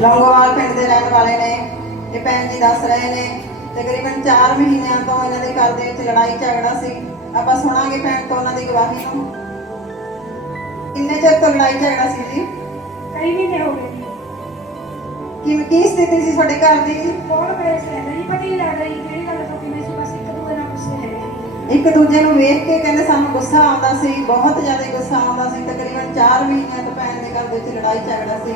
ਲੌਂਗੋਵਾਲ ਪਿੰਡ ਦੇ ਰਹਿਣ ਵਾਲੇ ਨੇ ਇਹ ਭੈਣ ਜੀ ਦੱਸ ਰਹੇ ਨੇ ਤਕਰੀਬਨ 4 ਮਹੀਨਿਆਂ ਤੋਂ ਇਹਨਾਂ ਦੇ ਘਰ ਦੇ ਵਿੱਚ ਲੜਾਈ ਝਗੜਾ ਸੀ। ਆਪਾਂ ਸੁਣਾਂਗੇ ਭੈਣ ਤੋਂ ਉਹਨਾਂ ਦੀ ਗਵਾਹੀ ਨੂੰ। ਕਿੰਨੇ ਚਿਰ ਤੋਂ ਲੜਾਈ ਝਗੜਾ ਸੀ ਜੀ? ਕਈ ਮਹੀਨੇ ਹੋ ਗਏ ਜੀ। ਕੀ ਕੀ ਸਥਿਤੀ ਸੀ ਤੁਹਾਡੇ ਘਰ ਦੀ? ਬਹੁਤ ਬੈਸ ਰਹਿੰਦਾ ਜੀ ਪਤਾ ਹੀ ਨਹੀਂ ਲੱਗਦਾ ਜੀ ਕਿਹੜੀ ਗੱਲ ਤੋਂ ਕਿਵੇਂ ਸੀ ਬਸ ਇੱਕ ਦੂਜੇ ਨਾਲ ਗੁੱਸੇ ਸੀ ਇੱਕ ਦੂਜੇ ਨੂੰ ਵੇਖ ਕੇ ਕਹਿੰਦੇ ਸਾਨੂੰ ਗੁੱਸਾ ਆਉਂਦਾ ਸੀ ਬਹੁਤ ਜ਼ਿਆਦਾ ਗੁੱਸਾ ਆਉਂਦਾ ਸੀ। ਤਕਰੀਬਨ 4 ਮਹੀਨਿਆਂ ਤੋਂ ਭੈਣ ਦੇ ਘਰ ਦੇ ਵਿੱਚ ਲੜਾਈ ਝਗੜਾ ਸੀ।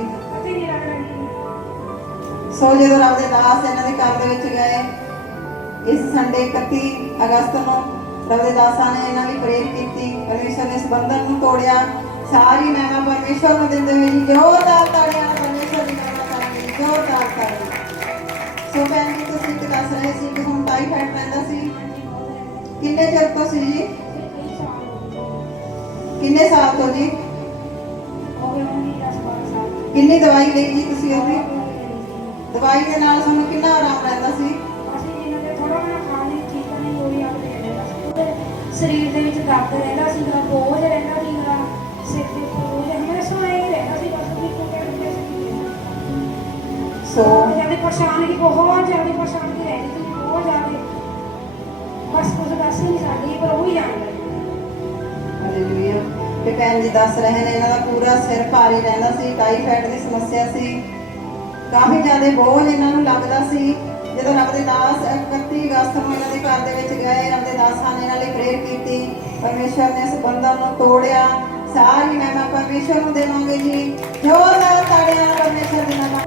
ਸੋ ਜਦੋਂ ਰੱਬ ਦੇ ਦਾਸ ਇਹਨਾਂ ਦੇ ਘਰ ਦੇ ਵਿੱਚ ਗਏ ਇਸ ਸੰਡੇ 31 ਅਗਸਤ ਨੂੰ ਰੱਬ ਦੇ ਦਾਸਾਂ ਨੇ ਇਹਨਾਂ ਦੀ ਪ੍ਰੇਰ ਕੀਤੀ ਪਰਮੇਸ਼ਰ ਨੇ ਇਸ ਬੰਧਨ ਨੂੰ ਤੋੜਿਆ। ਸਾਰੀ ਮਹਿਮਾ ਪਰਮੇਸ਼ਰ ਨੂੰ ਦਿੰਦੇ ਹੋਏ ਜੀ ਜ਼ੋਰਦਾਰ ਤਾੜੀਆਂ ਪਰਮੇਸ਼ਰ ਦੀ ਮਹਿਮਾ ਕਰਾਂਗੇ ਜੀ, ਜ਼ੋਰਦਾਰ ਤਾੜੀਆਂ। ਸੋ ਭੈਣ ਜੀ ਤੁਸੀਂ ਇੱਕ ਦੱਸ ਰਹੇ ਸੀ ਕਿ ਤੁਹਾਨੂੰ ਟਾਈਫਾਇਡ ਰਹਿੰਦਾ ਸੀ? ਕਿੰਨੇ ਚਿਰ ਤੋਂ ਸੀ ਜੀ? ਕਿੰਨੇ ਸਾਲ ਤੋਂ ਜੀ? ਹੋ ਗਏ ਹੋਣਗੇ 10 12 ਸਾਲ। ਕਿੰਨੀ ਦਵਾਈ ਲਈ ਜੀ ਤੁਸੀਂ ਉਹਦੀ? ਦਵਾਈ ਦੇ ਨਾਲ ਤੁਹਾਨੂੰ ਕਿੰਨਾ ਆਰਾਮ ਰਹਿੰਦਾ ਸੀ? ਇਹਨਾਂ ਦੇ ਥੋੜਾ ਬਣਾ ਖਾ ਲਈ ਠੀਕ ਨਹੀਂ ਗੋਲੀ ਆਪ ਦੇ ਰਹਿੰਦਾ ਸੀ। ਉਹਦੇ ਸਰੀਰ ਦੇ ਵਿੱਚ ਦਰਦ ਰਹਿੰਦਾ ਸੀ ਮੇਰਾ ਬੋਝ ਰਹਿੰਦਾ ਸੀ ਸਿਰ ਦੇ ਬੋਝ ਹਮੇਸ਼ਾ ਇਹ ਰਹਿੰਦਾ ਸੀ ਬਸ ਵੀ ਕੋਈ ਕਹਿੰਦੇ ਸੀ। ਸੋ ਜ਼ਿਆਦਾ ਪਰੇਸ਼ਾਨੀ ਬਹੁਤ ਜ਼ਿਆਦਾ ਪਰੇਸ਼ਾਨੀ ਰਹਿੰਦੀ ਸੀ ਬਹੁਤ ਜ਼ਿਆਦਾ। ਬਸ ਕੁਝ ਦੱਸ ਨਹੀਂ ਸਕਦੀ ਪਰ ਉਹ ਹੀ ਜਾਣਦਾ ਹਾਲੇਲੂਇਆ ਤੇ ਭੈਣ ਜੀ ਦੱਸ ਰਹੇ ਨੇ ਇਹਨਾਂ ਦਾ ਪੂਰਾ ਸਿਰ ਭਾਰੀ ਰਹਿੰਦਾ ਸੀ ਟਾਈਫਾਇਡ ਦੀ ਸਮੱਸਿਆ ਸੀ। ਕਾਫੀ ਜ਼ਿਆਦਾ ਬੋਝ ਇਹਨਾਂ ਨੂੰ ਲੱਗਦਾ ਸੀ। ਜਦੋਂ ਰੱਬ ਦੇ ਦਾਸ 31 ਅਗਸਤ ਨੂੰ ਇਹਨਾਂ ਦੇ ਘਰ ਦੇ ਵਿੱਚ ਗਏ, ਰੱਬ ਦੇ ਦਾਸਾਂ ਨੇ ਇਹਨਾਂ ਲਈ ਪ੍ਰੇਰ ਕੀਤੀ। ਪਰਮੇਸ਼ਰ ਨੇ ਇਸ ਬੰਧਨ ਨੂੰ ਤੋੜਿਆ। ਸਾਰੀ ਮਹਿਮਾ ਪਰਮੇਸ਼ਰ ਨੂੰ ਦੇਵਾਂਗੇ ਜੀ। ਜੋਰਦਾਰ ਤਾੜੀਆਂ ਨਾਲ ਪਰਮੇਸ਼ਰ ਦੇ ਮਹਿਮਾ